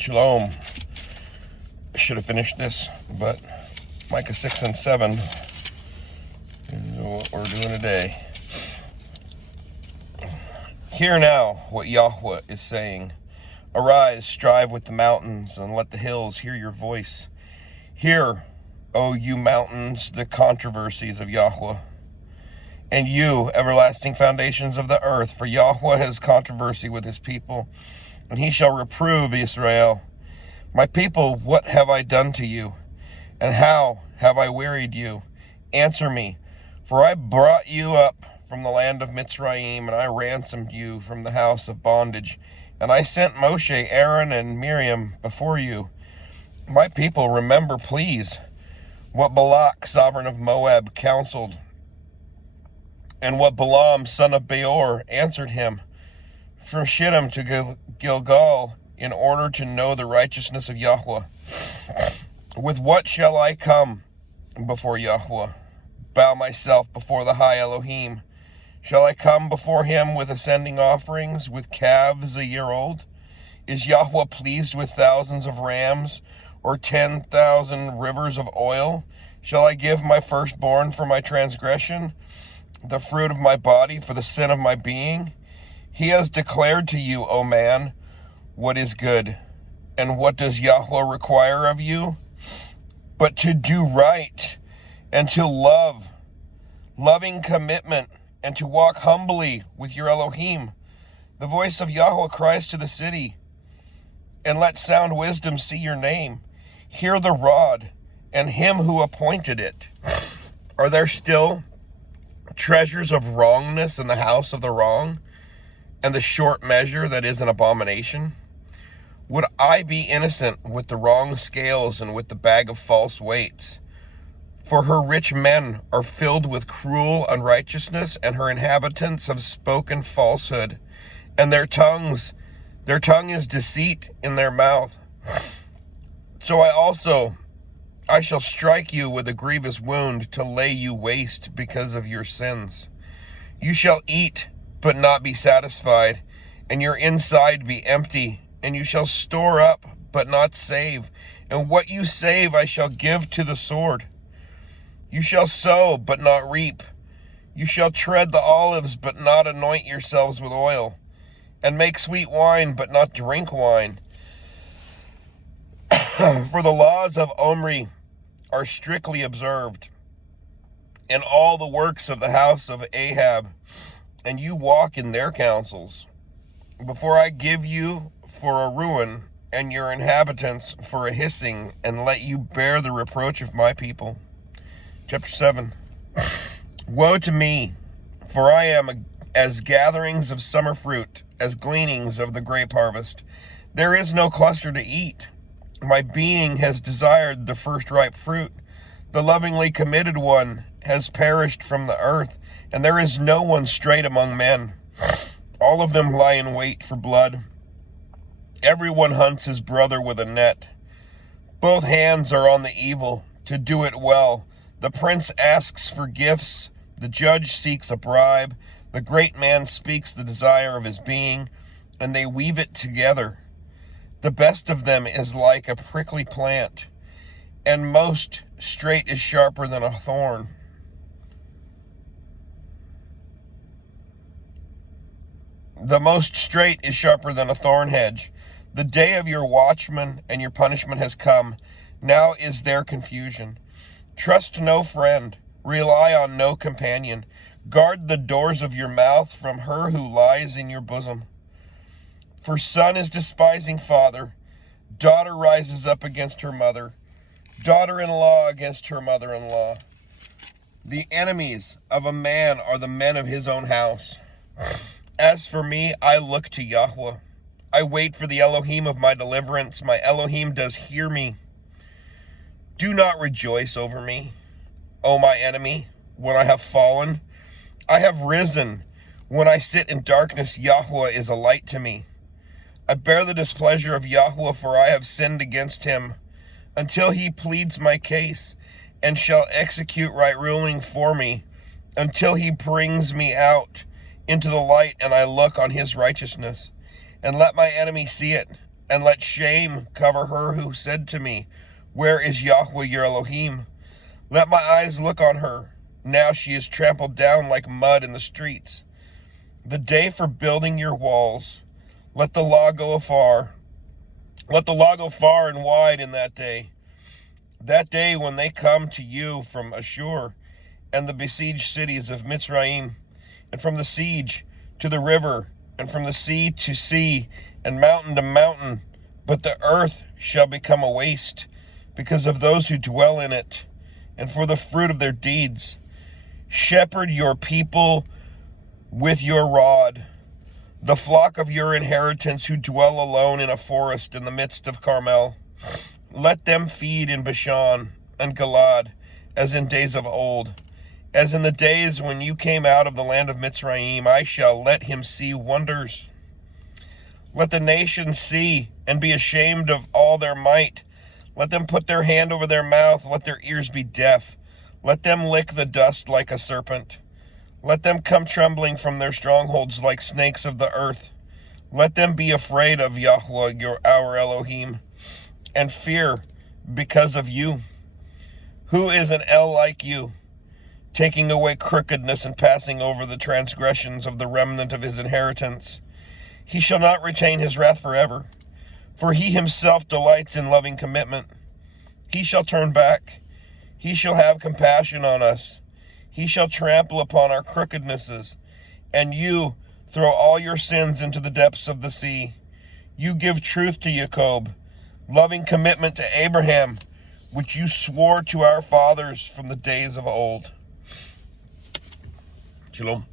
Shalom. I should have finished this, but Micah 6 and 7 is what we're doing today. Hear now what Yahweh is saying. Arise, strive with the mountains, and let the hills hear your voice. Hear, O you mountains, the controversies of Yahweh. And you, everlasting foundations of the earth, for Yahweh has controversy with his people, and he shall reprove Israel. My people, what have I done to you? And how have I wearied you? Answer me, for I brought you up from the land of Mitzrayim, and I ransomed you from the house of bondage. And I sent Moshe, Aaron, and Miriam before you. My people, remember, please, what Balak, sovereign of Moab, counseled, and what Balaam, son of Beor, answered him. From Shittim to Gilgal, in order to know the righteousness of Yahweh. With what shall I come before Yahweh? Bow myself before the high Elohim. Shall I come before him with ascending offerings, with calves a year old? Is Yahweh pleased with thousands of rams, or 10,000 rivers of oil? Shall I give my firstborn for my transgression, the fruit of my body for the sin of my being? He has declared to you, O man, what is good. And what does Yahweh require of you? But to do right, and to love, loving commitment, and to walk humbly with your Elohim. The voice of Yahweh cries to the city, and let sound wisdom see your name. Hear the rod, and him who appointed it. Are there still treasures of wrongness in the house of the wrong, and the short measure that is an abomination? Would I be innocent with the wrong scales and with the bag of false weights? For her rich men are filled with cruel unrighteousness, and her inhabitants have spoken falsehood, and their tongue is deceit in their mouth. So I shall strike you with a grievous wound to lay you waste because of your sins. You shall eat, but not be satisfied, and your inside be empty, and you shall store up, but not save, and what you save I shall give to the sword. You shall sow, but not reap. You shall tread the olives, but not anoint yourselves with oil, and make sweet wine, but not drink wine. For the laws of Omri are strictly observed, and all the works of the house of Ahab, and you walk in their counsels. Before I give you for a ruin, and your inhabitants for a hissing, and let you bear the reproach of my people. Chapter 7. Woe to me, for I am as gatherings of summer fruit, as gleanings of the grape harvest. There is no cluster to eat. My being has desired the first ripe fruit. The lovingly committed one has perished from the earth, and there is no one straight among men. All of them lie in wait for blood. Everyone hunts his brother with a net. Both hands are on the evil, to do it well. The prince asks for gifts. The judge seeks a bribe. The great man speaks the desire of his being, and they weave it together. The best of them is like a prickly plant, and most straight is sharper than a thorn. The most straight is sharper than a thorn hedge. The day of your watchman and your punishment has come. Now is their confusion. Trust no friend. Rely on no companion. Guard the doors of your mouth from her who lies in your bosom. For son is despising father. Daughter rises up against her mother. Daughter-in-law against her mother-in-law. The enemies of a man are the men of his own house. As for me, I look to Yahweh. I wait for the Elohim of my deliverance. My Elohim does hear me. Do not rejoice over me, O my enemy, when I have fallen. I have risen. When I sit in darkness, Yahweh is a light to me. I bear the displeasure of Yahweh, for I have sinned against him, until he pleads my case, and shall execute right ruling for me, until he brings me out into the light, and I look on his righteousness. And let my enemy see it, and let shame cover her who said to me, where is Yahweh your Elohim? Let my eyes look on her. Now she is trampled down like mud in the streets. The day for building your walls, let the law go afar. Let the law go far and wide in that day when they come to you from Ashur and the besieged cities of Mitzrayim, and from the siege to the river, and from the sea to sea, and mountain to mountain. But the earth shall become a waste because of those who dwell in it, and for the fruit of their deeds. Shepherd your people with your rod, the flock of your inheritance who dwell alone in a forest in the midst of Carmel. Let them feed in Bashan and Gilad, as in days of old. As in the days when you came out of the land of Mitzrayim, I shall let him see wonders. Let the nations see and be ashamed of all their might. Let them put their hand over their mouth, let their ears be deaf. Let them lick the dust like a serpent. Let them come trembling from their strongholds like snakes of the earth. Let them be afraid of Yahweh, our Elohim, and fear because of you. Who is an El like you, taking away crookedness and passing over the transgressions of the remnant of his inheritance? He shall not retain his wrath forever, for he himself delights in loving commitment. He shall turn back. He shall have compassion on us. He shall trample upon our crookednesses, and you throw all your sins into the depths of the sea. You give truth to Jacob, loving commitment to Abraham, which you swore to our fathers from the days of old. Shalom.